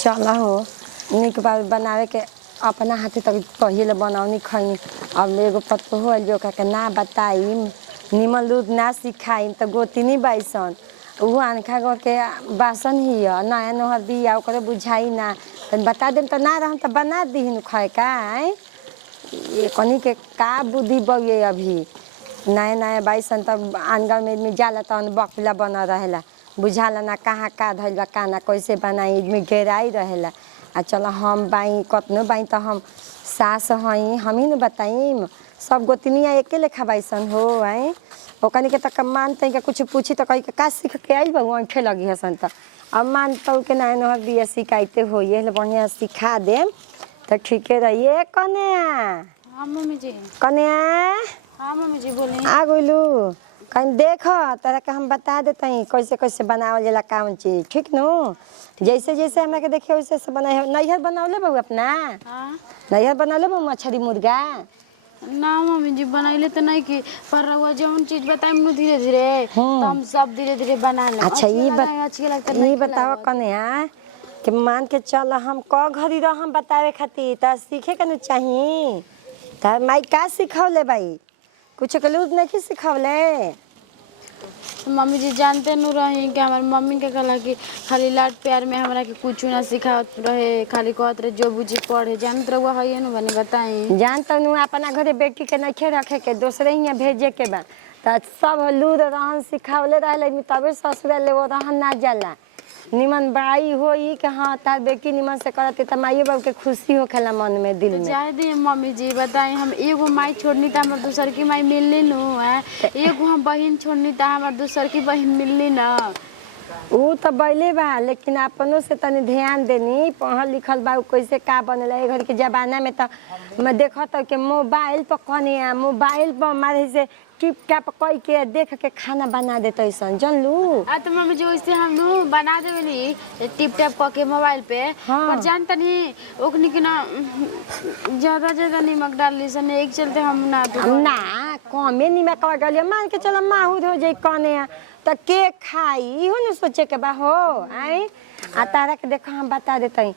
चल हो निक बार बनावे के अपना हाथे तक पहिले बनावनी खैनी। अब एगो पत्तो हो जो का ना बताई निमन दूध ना सिखाई तो गोतिनी बाइसन वो आनखा गो के बासन ही नया नहर बिया ओकरे बुझाई ना तन बता देम तो ना रहम तो बना दीहिन खाए का ये कनी के का बुद्धि बगे अभी नया नया बाइसन तब आनगल में जाला तन बकला बना रहेला बुझाला ना कहाँ का धइल बा का ना कैसे बनाई में घेराई रहेला। आ चल हम बाई कतनो बाई तो हम सास हई हम ही न बताइम सब गोतनिया एके लेखा बाइसन हो आई ओकनी के तक मानते कि कुछ पूछी तो कही का सीख के आई बा आंखे लगी हसन त अब मानतो के ना न बिया सिखाइते हो ये बढ़िया सिखा देम तो ठीके रहिए कन्या। हाँ मम्मी जी। कन्या हाँ मम्मी जी बोले आ गइलू कहीं देख तरह के हम बता देते हैं कैसे कैसे बनावल जाला कौन चीज ठीक नु जैसे जैसे हमरा के देखिए वैसे से बनाए नैहर बनावले बहू अपना। हाँ नैहर बनावले बहू मछली मुर्गा ना मम्मी जी बनाइले तो नहीं कि पर रहुआ जौन चीज बताएम नु धीरे धीरे तो हम सब धीरे धीरे बना ले। अच्छा ये बताओ कन्या कि मान के चल हम क घड़ी हम बतावे खातिर त सीखे के न चाहिए त माई का सिखौले भाई कुछ कलूज नहीं सिखौले। मम्मी जी जानते नु रही कि हमार मम्मी के कहला कि खाली लाड प्यार में हमरा के कुछ ना सिखावत रहे खाली कहत रहे जो बुझी पढ़े जानत रहुआ है नु बनी बताई जानत नु अपना घरे बेटी के नखे रखे के दूसरे ही भेजे के बा त सब लूर रहन सिखावले रहले तबे ससुराल ले वो रहन ना जाला निमन बड़ाई होई कि हाँ तार बेटी निमन से करते त माई बाबू के खुशी होखेला मन में दिल में। जाए दी मम्मी जी बताई हम एगो माई छोड़नी त हमर दूसर की माई मिलली नु है एगो हम बहन छोड़नी त हमर दूसर की बहन मिलली ना ऊ तो बैले बा लेकिन अपनों से तनी ध्यान देनी पढ़ल लिखल बा कैसे का बनेला ए घर के जमाना में तो मैं देखत कि मोबाइल पर कने मोबाइल पर मारे से टिप टैप कई के देख के खाना बना देते सन जानलू। आ तो मम्मी जी वैसे हम नु बना देबनी टिप टैप क के मोबाइल पे हाँ। पर जानता नहीं ओकनी के ना ज्यादा नमक डाल ली सन एक चलते हम ना ना कमे निमक डालिए मान के चलो माहूर हो जाए कने त के खाई हो न सोचे के बा हो आई आ तारा के देखो हम बता देते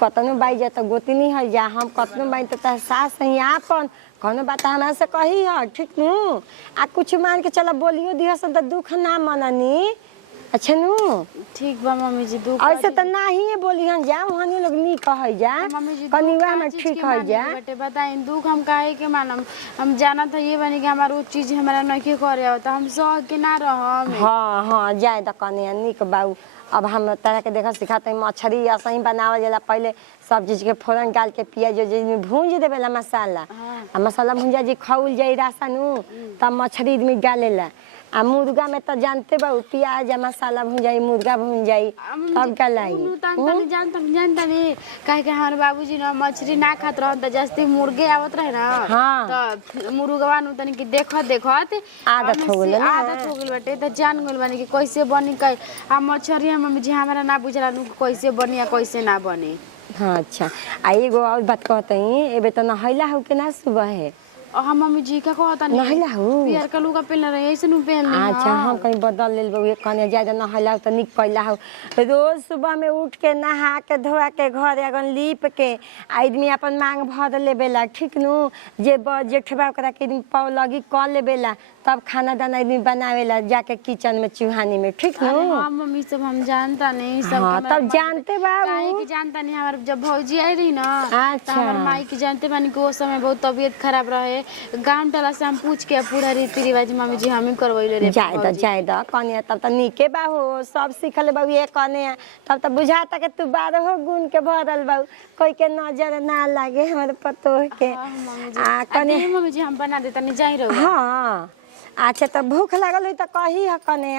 कतनो बाई जा तो गोतनी है जा हम कतनो बाई तो सास है आपन कौनो बात हमरा से कही है ठीक नु आ कुछ मान के चला बोलियो दिया सन त दुख ना मननी अच्छा नु ठीक बा मम्मी जी दुख ऐसे तो नहीं बोली हम जा वहां लोग नी कह जा कनिवा में ठीक है जा बेटे बताई दुख हम काहे के मानम हम जाना था ये बनी कि हमार वो चीज हमरा नहीं करे होता हम सह के ना रहम। हां हां जाए त कनिया निक बाऊ अब हम तरह के देखा सिखाते मछली ऐसा ही बनावल जाला पहले सब चीज के फोरन डाल के पियाज में भूंज देवेला मसाला आ मसाला भुंजा जी खौल जाई रासन तब मछली में डालेला आ मुर्गा में तो जानते बा प्याज मसाला भुंजाई मुर्गा भुंजाई तब गलाई जानता नहीं काहे के हमारे बाबूजी ना मछली ना खात रहन त जस्ती मुर्गे आवत रहे ना हाँ। त मुर्गवा नु तनी कि देखत आदत हो गेल बाटे त जान गेल बानी कि कैसे बनी कै आ मछरी मम्मी जी हमरा ना बुझला नु कैसे बनी आ कैसे ना बने। हाँ अच्छा आ एगो और बात कहते एबे तो नहैला हो के ना सुबह है हाँ मम्मी जी का कहता नहीं नहैला हो पियर का लुगा पहनले रहे ऐसे नु पहन ली। अच्छा हम कहीं बदल ले बउए कने ज्यादा नहैला तो निक कैला हो रोज सुबह में उठ के नहा के धोआ के घर अगन लीप के आदमी अपन मांग भर लेबेला ठीक नु जे जेठबा ओकरा के दिन पाव लगी क लेबेला तब खाना दाना आदमी बनावेला जाके किचन में चूहानी में ठीक नु। हां मम्मी सब हम जानता नहीं सब हाँ, तब जानते बाबू काहे कि जानता नहीं हमार जब भौजी आई रही ना अच्छा तो हमार माई की जानते बानी कि वो समय बहुत तबीयत खराब रहे गांव टला से हम पूछ के पूरा रीति रिवाज मम्मी जी हम ही करवैले रे जायदा कने तब त निके बा हो सब सिखले बा ये कने तब त बुझाता के तू 12 गुण के भरल बा कोई के नजर ना लागे हमरे पतो के आ कने मम्मी जी हम बना देता नहीं जाई रहो। हां अच्छा तो भूख लागल है तो कही है कने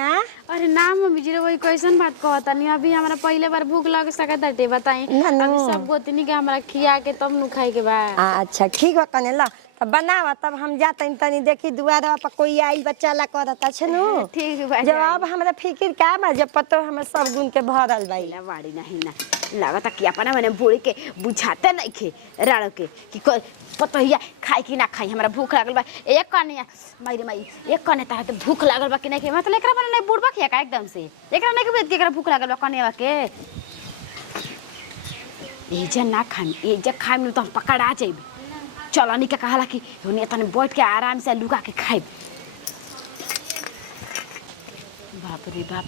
अरे ना मम्मी जी वही कैसन बात कहता नहीं अभी हमारा पहले बार भूख लग सकत हटे बताई अभी सब गोतनी के हमरा खिया के तब नु खाए के बा। अच्छा ठीक है कने ला तब बनावा तब हम जाते तनी देखी दुआरा पर कोई आई बच्चा ला करता छनु ठीक बा जवाब हमरा फिकिर का बा जब पतो हम सब गुण के भरल बाई बाड़ी नहीं ना लागत कि अपना मैंने बूढ़ी के बुझाते नहीं खे राड़ के कि पतो हिया खाई कि ना खाई हमरा भूख लागल बा एक कने माई रे माई एक कने ता तो भूख लागल बा कि नहीं के मतलब एकरा बने नहीं बुढ़बा खिया का एकदम से एकरा नहीं के बेत के एकरा भूख लागल बा कने बा के एजा ना खाम एजा खाम न तो हम पकड़ा जाइब। चल अनिका कहला कि होनी तने बैठ के आराम से लुका के खाइब। बाप रे बाप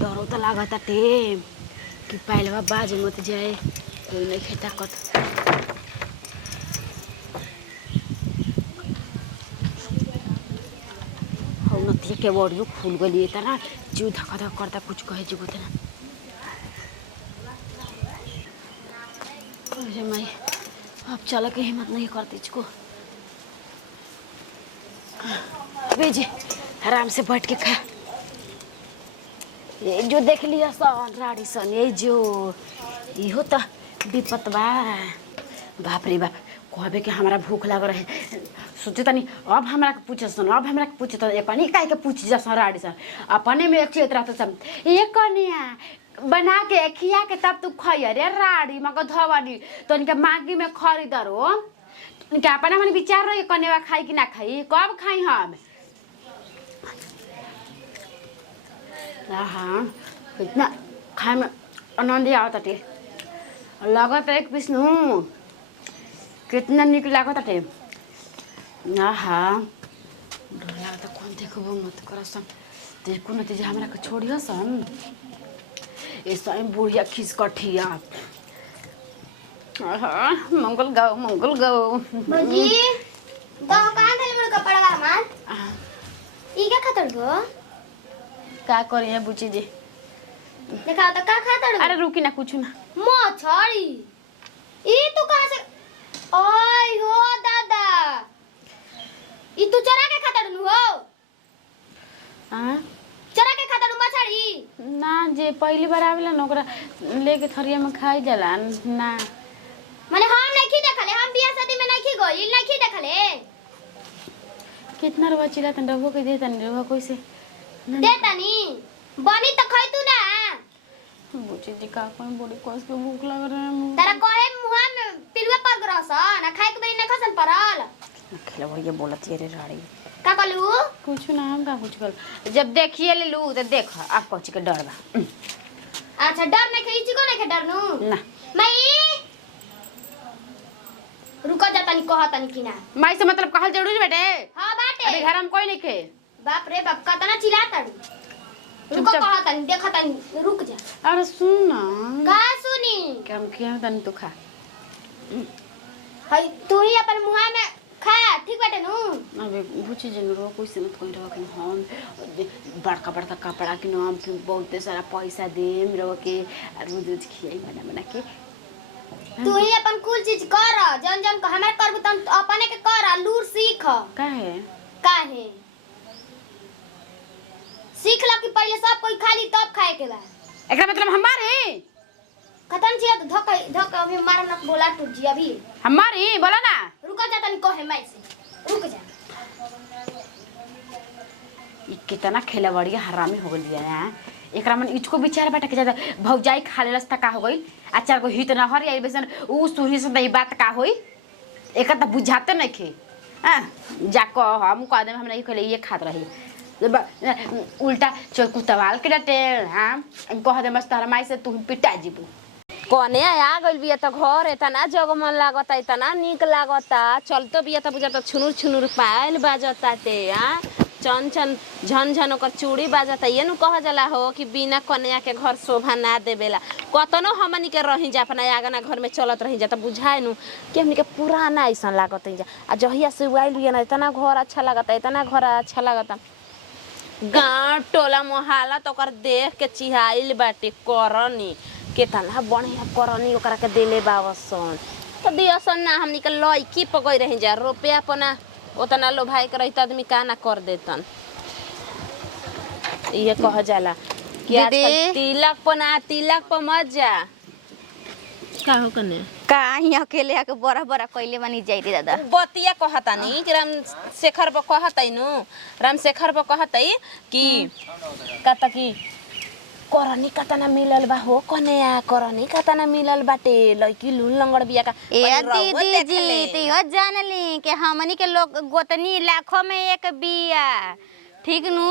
डरो तो लागता टे कि पहलवा बाज मत जाए कोई नहीं खेता कत। हौ नतिया के वडियो खुल गली त ना जीव धक धक करता कुछ कहे जीव त ना। अरे मैं अब चला के हिम्मत नहीं करती इसको। बेजे आराम से बैठ के खा। ये जो देख लिया सन राड़ी सन ये जो इहो तो विपत बा। बाप रे बाप कहबे कि हमारा भूख लग रहे सोचे तनी अब हमरा के पूछे सन अब हमरा के पूछे तो एकनी काहे के पूछ जसन राड़ी सन अपने में एक चेत रहत सब एक कन्या बना के खिया के तब तू खइया रे राड़ी मगर धवानी तो इनके मांगी में खरीदर हो इनके अपना मन विचार रही कन्या खाई कि ना खाई कब खाई हम। हाँ इतना खाए में आनंद आवता टे लागत एक पीस नू कितना निक लागत टे। हाँ डर लागता कौन देखो मत करसन देखो न तेज हमरा के छोड़ियो सन ऐसा बुढ़िया खिसकठिया। हाँ मंगल गाओ बजी तो कहां धले मोर कपड़ा का मान ई क्या खतर गो का करिए बुची जी देखा तो का खतर। अरे रुकी ना कुछ ना मछड़ी ई तू कहां से ओय हो दादा ई तू चरा के खतर नु हो। हां चरा के खतर मछड़ी ना जे पहली बार आवेला न ओकरा लेके थरिया में खाई जाला ना माने हम नहीं देखले हम बियाह शादी में नहीं गइल नहीं देखले। कितना रुपया चिल्ला तन रहो के दे तन रहो कैसे दे तनी बनी तो खई तू ना बुची जी का कोई बड़ी कोस के भूख लग रहा है तारा कहे मुहा में पिलुआ पर ग्रसन ना खाए के बेरी न खसन परल खेला बढ़िया बोलत ये रे राड़ी का कहलू कुछ ना हम का कुछ कर जब देखिए ले लू तो देख आप कौची के डर बा। अच्छा डर नहीं खेई चिको नहीं के डर नु ना मई रुको जा तनी कहा तनी कि ना माई से मतलब कहल जरूरी बेटे। हां बाटे अभी घर में कोई नहीं खे। बाप रे बाप कतना चिल्लातड़ी रुको चुपचाप। कहा तनी देखा तनी रुक जा। अरे सुन ना का सुनी काम किया तन तो खा हई तू ही अपन मुहा में खा ठीक बाटे नु। अबे बुची जी रो कोई से मत कोई रहो कि हम बड़का बड़का कपड़ा कि नाम बहुत सारा पैसा देम रहो के रोज खियाई बना के तू ही अपन कुल चीज कर जन जन को हमरा करबू तन अपने के कर लूर सीख काहे काहे सीख ला कि पहले सब कोई खाली तब खाए के बा एकरा मतलब हमारे खतन छिया तो धक अभी मारम न बोला टूट जी अभी हमारी बोला ना रुको जा तनी कहे मैं से रुक जा। ई कितना खेलवाड़िया हरामी हो गई है एकरा मन इचको विचार बाटे के ज्यादा भौजाई खा लेलस त का हो गई आचार को हित न हर आई बेसन उ सुनी से ई बात का होई एका त बुझाते नहीं खे। हां जा को हम कह दे हम नहीं खेले ये खात रही उल्टा चोकू तवाल के डटे। हां कह दे मस्त हरमाई से तू पिटा जीबू कने आ गइल बिया त घर एतना जगमन लागता इतना निक लागता चलतो बिया त बुझाता छुनुर छुनुर पायल बाजता ते आ चन चन झन झन ओकर चूड़ी बाजता ये नु कह जाला हो कि बिना कन्या के घर शोभा ना देवेला कतनो हमनी के रही जा अपना आगना घर में चलत रही जा त बुझाए नु कि हमनी के पुराना ऐसा लागत जा आ जहिया से आइल बिया ना इतना घर अच्छा लागता इतना घर अच्छा लागता गांव टोला मोहल्ला तो ओकर देख के चिहाइल बाटे करनी केतना बढ़िया करनी ओकरा के देले बावसन तो दियसन ना हमनी के लइकी पगई रही जा रुपया अपना उतना लो भाई के रहित आदमी का ना कर देतन ये कह जाला कि आजकल तिलक पर मत जा का हो कने का यहाँ अकेले आके बड़ा बड़ा कइले बनी जाई रे दादा बतिया कहतानी कि राम शेखर पर कहतै नु राम शेखर पर कहतै कि कता कि करनी कतना मिलल बा हो कने आ करनी कतना मिलल बाटे लड़की लूल लंगड़ बिया का ए दीदी जी तो जान ली कि हमनी के लोग गोतनी लाखों में एक बिया ठीक नु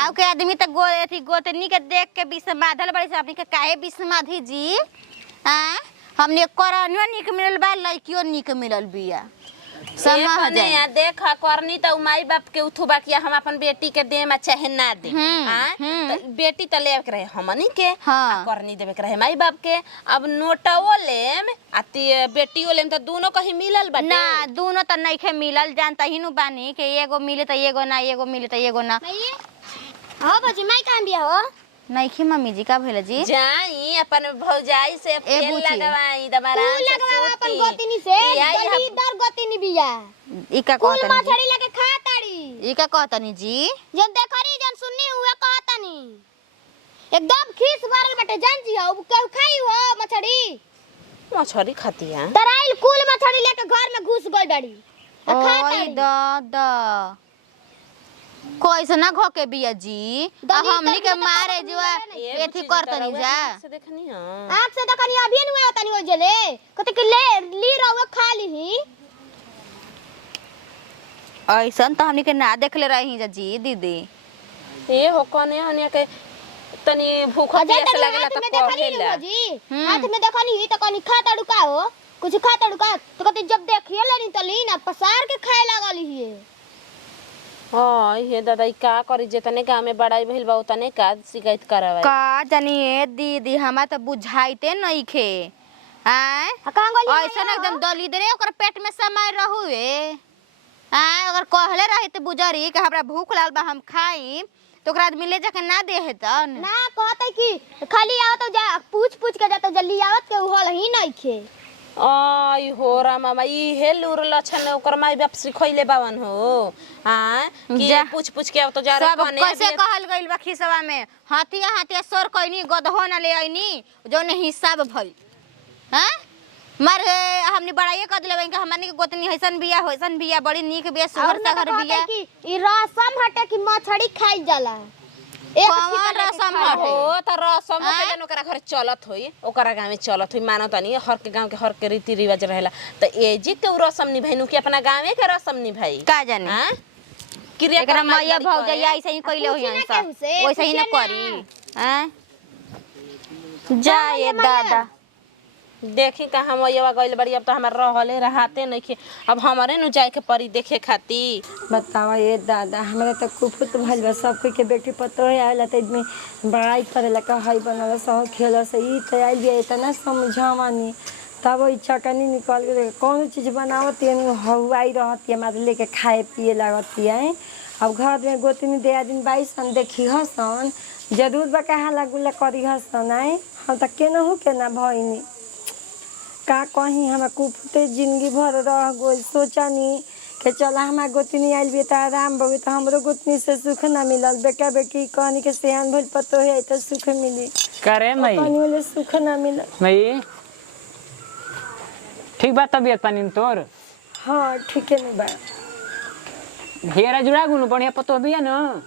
आउ के आदमी त गोतनी के देख के बिसमाधल बड़ी से अपनी के काहे बिसमाधी जी हां हमने करनियो निक मिलल बा लड़कियो निक मिलल बिया समझ जाए। देख करनी तो माई बाप के उठू बाकी हम अपन बेटी के दे में चाहे ना दे बेटी तो ले के रहे हमनी के हाँ। करनी देवे के रहे माई बाप के। अब नोटवो लेम आती बेटियो लेम तो दोनों कहीं मिलल बाटे ना दोनों तो नइखे मिलल जानता ही नु बानी के एगो मिले तो एगो ना एगो मिले तो एगो ना। हां बाजी मैं काम बिया हो नइखे मम्मी जी का भेल जी जाई अपन भौजाई से तेल बूची। लगवाई दबारा तू लगवा अपन गोतिनी से दलीदार गोतिनी बिया ई का कुल कहतनी मछली लेके खा ताड़ी ई का कहतनी जी जन देखरी जन सुननी हुए कहतनी एकदम खीस भरल बटे जान जी हो केहू खाई हो मछली मछली खाती है तराइल कुल मछली लेके घर में घुस गई बड़ी ओए दादा कैसे ना घो के बिया जी हमनी के मारे जुआ एथी करतनी जा से देखनी हां आँख से देखनी अभी नहीं होता नहीं हो जले कते के ले ली रहुए खा ली ऐसन तो हमनी के ना देखले रही जा जी दीदी ये हो कने हने के तनी भूख प्यास लागला त कहेला जी हाथ में देखनी ही तो कनी खाता डुका हो कुछ खाता डुका तो कते जब देखिए लेनी तो ली ना पसार के खाए लागल ही हां ये दादा का करी जे तने गांव में बड़ाई भइल बा तने का शिकायत करावे का जानी ए दीदी हमरा तो बुझाइते नइखे आय ऐसन एकदम दलिदरे ओकर पेट में समय रहुए आय अगर कहले रही त बुजरी के हमरा भूख लागल बा हम खाई तो ओकरा आदमी ले जाके ना दे हेतन ना कहते कि खाली आवत जा पूछ पूछ के जात जल्दी आवत के उहल ही नइखे आई हो रामा ई हे लूर लछन ओकर माई बाप सिखैले बावन हो हां कि पूछ पूछ के अब तो जा रे सब कने कैसे कहल गइल बा खिसवा में हाथिया हाथिया सोर कइनी गदहो ना ले आइनी जोने हिसाब भइल हां मर हमनी बड़ाई कर देले कि हमनी के गोतनी हैसन बिया बड़ी नीक बिया सुहर सा घर बिया कि ई रसम हटे कि मछली खाई जाला कौन रसम हटे हो त रसम के जन ओकरा घर चलत होई ओकरा गांव में चलत होई मानो तनी हर के गांव के हर के रीति रिवाज रहेला त ए जी के रसम निभाइनु कि अपना गांव के रसम निभाई का जाने हां क्रिया एकरा मैया भौजैया ऐसे ही कइले होई सब वैसे ही न करी हैं जा ये दादा देखी कहाँ मैया गइल बड़ी अब तो हमार रहले रहते नइखे अब हमारे नु जाए के परी देखे खाती बतावा ये दादा हमरा तो कुफुत भइल बा सब कोई के बेटी पतो है आइला त में बड़ाई करेला का हई बनल सब खेल से ई त आइल बिया इतना समझावानी तब इच्छा कनी निकल के कौन चीज बनावत है हवाई रहती है मार लेके खाए पिए लागती है। अब घर में गोतनी दे दिन 22 सन देखी हसन जरूर बा कहा लागुला करी हसन आए हम त केनहु के ना भइनी का कहीं हम कुफते जिंदगी भर रह गोल सोचनी के चला हमार गोतनी आइल बे त आराम बे त हमरो गोतनी से सुख ना मिलल बेटा बेटी कहनी के सियान भइल पतो है त सुख मिली करे मई कहनी ले सुख ना मिलल मई ठीक बा तबियत पानी तोर हां ठीक है नहीं बा घेरा जुड़ा गुनु बढ़िया पतो बिया न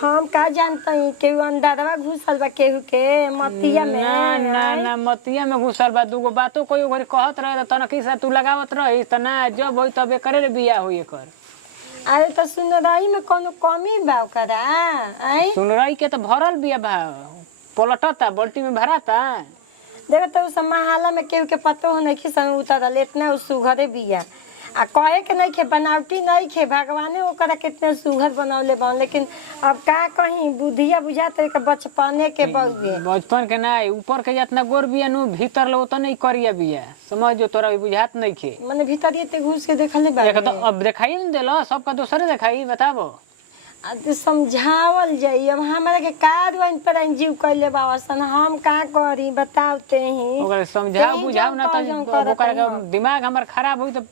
हम का जानता ही केहू अंदरवा घुसल बा केहू के मतिया में ना ना ना मतिया में घुसल बा दूगो बातो कोई घरे कहत रहे त न किसा तू लगावत रही त ना जब होई तबे करे रे बिया होई एकर अरे त सुन रही में कोनो कमी बा ओकरा आई सुन रही के त भरल बिया बा पलटता बाल्टी में भराता देखो तो उस महाला में केहू के पतो हो नहीं कि सन उतरल इतना उ सुघरे बिया आ कहे के नहीं खे बनावटी नहीं खे भगवाने ओकरा कितने सुघर बनौले बन लेकिन अब का कहीं बुधिया बुझात के बचपने के बउए बचपन के ना ऊपर के जितना गोर बिया नु भीतर लो त नहीं करिया बिया समझ जो तोरा बुझात नहीं खे माने भीतर ये घुस के देखले बा देख तो अब दिखाई न देलो सबका दूसरे दिखाई बताबो समझावल जाई अब हमरा के कार वन पर जीव कइले बासन हम का करी बतावते ही ओकरा समझाओ बुझाओ ना त ओकरा दिमाग हमर खराब होई त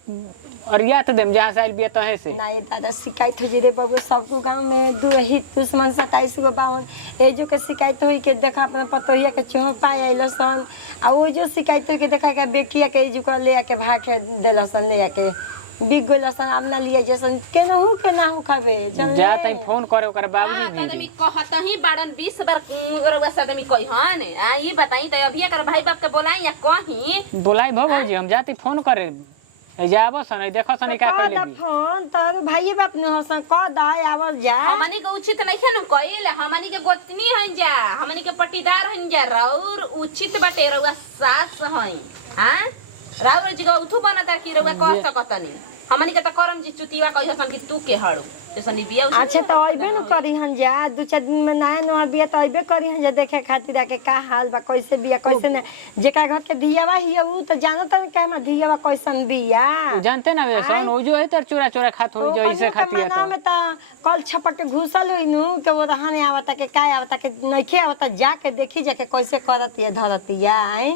अरियात देम जहां से आइल बिया तहे से नहीं दादा शिकायत हो जे बाबू सब गांव में दू हित दुश्मन 27 गो बावन ए जो के शिकायत होई के देखा अपना पतोहिया के चोह पाए आइलसन आ वो जो शिकायत होई के देखा के बेकिया के जो के ले आके भाग के देलसन ले आके बिग गोलसन अपना लिए जैसन केनहु के ना हो खाबे जा तई फोन करे ओकर बाबूजी भी आदमी कहत ही बाड़न 20 बार रउआ से आदमी कहि हन आ ई बताई त अभी कर भाई बाप के बोलाई या कहीं बोलाई भौजी हम जाती फोन करे जाबो सन देखो सन का कहले भी फोन तर भाई बाप न हसन क दाय आवल जा हमनी के उचित नहीं है न कइल हमनी के गोतनी हन जा हमनी के पट्टीदार हन जा रौर उचित बाटे रउआ सास हई हां राउर जी का उठू बनता कि रउआ कह सकतनी हमनी के त करम जी चुतिया कहिसन कि तू के हड़ू जैसनी बिया अच्छा तो अइबे न करी हन जा 2-4 दिन में नया नया बिया तो अइबे करी हन जा देखे खातिर के का हाल बा कैसे बिया कैसे न जेका घर के धियावा हिया उ तो जानत न के हम धियावा कैसन बिया जानते ना वैसन ओ जो है तर चोरा चोरा खात हो जो ऐसे खाती है तो में त कल छपट घुसल होइनु के वो रहने आवता के का आवता के नइखे आवता जाके देखी जाके कैसे करती है धरती है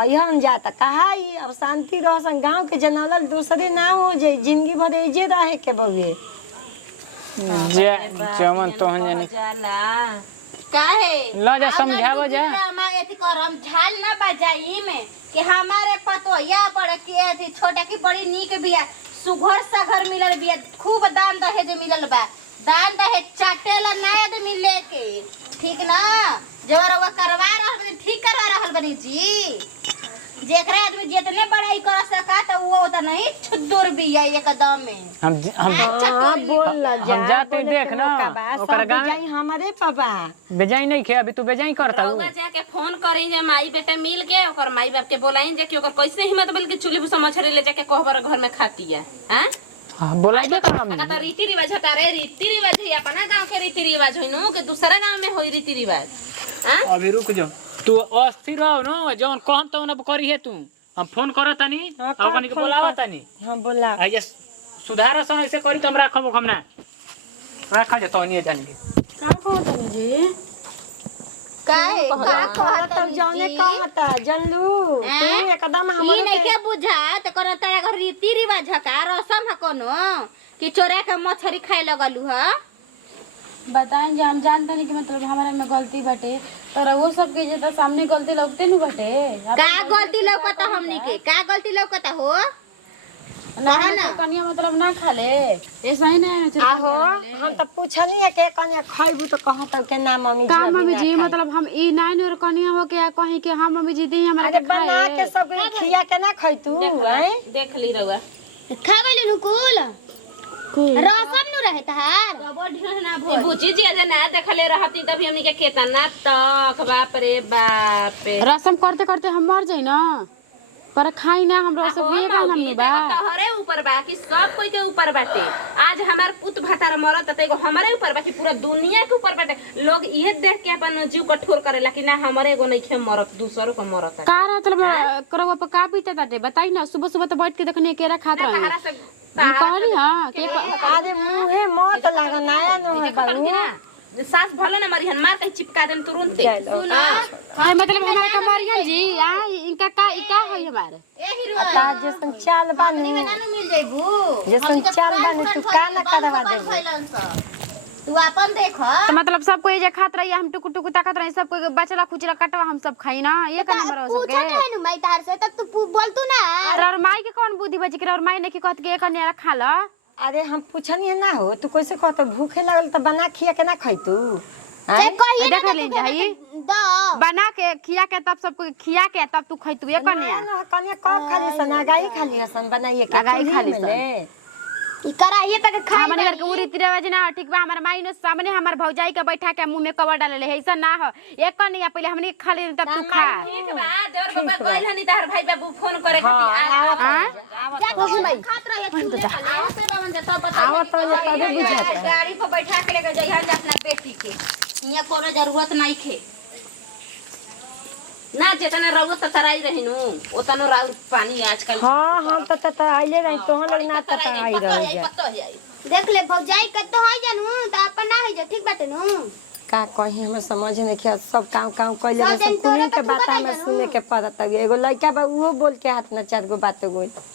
अयन जाता कहा अब शांति रहसन गांव के जनलल दूसरे ना हो जाए जिंदगी भर एजे रहे के बउए चमन तो हन जाने जाला काहे ला जा समझावो जा हम एथी करम झाल ना बजाई में कि हमारे पतोया बड़ के एथी छोटा की बड़ी नीक बिया सुघर सागर मिलल बिया खूब दान दहेज मिलल बा दान दहेज चाटेला ना आदमी लेके ठीक ना जवर वो करवा रहल बनी ठीक करवा रहल बनी जी जेकरा आदमी जितने बड़ाई कर सका तो वो तो नहीं छुद्दुर बिया एकदम में हम बोल ला जा हम जाते देख ना ओकरा गांव जाई हमारे पापा बेजाई नहीं खे अभी तू बेजाई करता हूं रउआ जाके फोन करी जे माई बेटा मिल के ओकर माई बाप के बोलाई जे कि ओकर कैसे हिम्मत मिल के चुली बुसा मछरी ले जाके कहबर घर में खाती है हैं हां बोलाइबे करम का तो रीति रिवाज हता रे रीति रिवाज है अपना गांव के रीति रिवाज होइनु के दूसरा गांव में होई रीति रिवाज हैं अभी रुक जा तू अस्थिर रहो न जौन कहम तो न करी है तू हम फोन करत तनी ओकनी के बोलावा तनी हां बोला आ ये सुधार सन ऐसे करी तुम राखब हम ना रखा जे तो नहीं जान के का कहत जी काहे का कहत तब जाने कहता जनलू तू एकदम ई हमरे नहीं के बुझा त करता अगर रीति रिवाज का रसम है कोनो कि चोरा के मछरी खाए लगलू ह बताएं जे हम जानते नहीं कि मतलब हमारे में गलती बटे पर वो सब के जे तो सामने गलती लगते नहीं बटे का गलती लौकता हमनी के का गलती लौकता हो ना कनिया मतलब ना खा ले ऐसा ही नहीं आहो हम तो पूछनी है के कन्या खइबू तो कहत के ना मम्मी जी का मम्मी जी मतलब हम ई नाइन और कनिया हो के कहीं के हम मम्मी जी दी हमारे अरे बना के सब खिया के ना खइ तू हैं देख ली रउआ खा गइल नुकुल रसम नु रहे तहार ई बुची जी जे ना देखले रहती तभी हमनी के केतना तक बाप रे बाप रसम करते करते हम मर जाई ना पर खाई ना हमरा सब ये का हमनी बा तोहरे ऊपर बा कि सब कोई के ऊपर बाटे आज हमार पुत भतार मरत त एगो हमरे ऊपर बा कि पूरा दुनिया के ऊपर बाटे लोग इहे देख के अपन जीव कठोर करेला कि ना हमरे एगो नइखे मरत दूसरों को मरत का मतलब करवा पर का पीते ताटे बताई ना सुबह सुबह तो बैठ के देखने केरा खात रही तारा से कहली हां के अरे मुंहे मत लाग नया न है बाबू सास भलो ना मरिहन मार के चिपका देन तुरंत सुना हां मतलब हमारे कमरिया जी आ इनका का होई हमारे ए हिरवा ता जैसन चाल बानी में ना मिल जाइबू जैसन चाल बानी तू का ना करवा देबू तू अपन देख तो मतलब सबको ये जे खात रही हम टुकु टुकु ताकत रही सबको बचला खुचला कटवा हम सब खाई ना ये का नंबर हो पूछत सके है नु माई तार से तब तू बोल तू ना और माई के कौन बुद्धि बची के और माई ने की कहत के एक अन्या खा ला अरे हम पूछनी है ना हो तू कैसे कहत भूखे लगल त बना खिया के ना खइ तू से कहिए देख ले जाई द बना के खिया के तब सबको खिया के तब तू खइ तू ये कन्या कन्या कब खाली सन आगाई खाली हसन बनाइए के आगाई खाली सन। ई कराइए पे खा हमने घर के उरी तिरवाज ना ठीक बा हमर माई ने सामने हमर भौजाई के बैठा के मुंह में कवर डाले ले ऐसा ना हो एक कन्या पहले हमने खा ले तब तू खा ठीक बा देवर बाबा कहल हनी तार भाई बाबू फोन करे खातिर हां खात रहे तू से बावन जता पता आवत तो ये कभी बुझाता गाड़ी पर बैठा के लेके जइहा अपना बेटी के इया कोनो जरूरत नहीं खे ना जेतना रउआ त तराई रहिनु ओतनो राउ पानी आजकल हां हम त आइले रही तोहन लोग ना त आई रह जा पतो है देख ले भौजाई कतो है जानू त अपन ना है जा ठीक बाटे नु का कही हमें समझ नहीं कि सब काम काम कइले बस कुनी के बात में सुने के पड़त एगो लड़का बा उहो बोल के हाथ में 4 गो बात गोई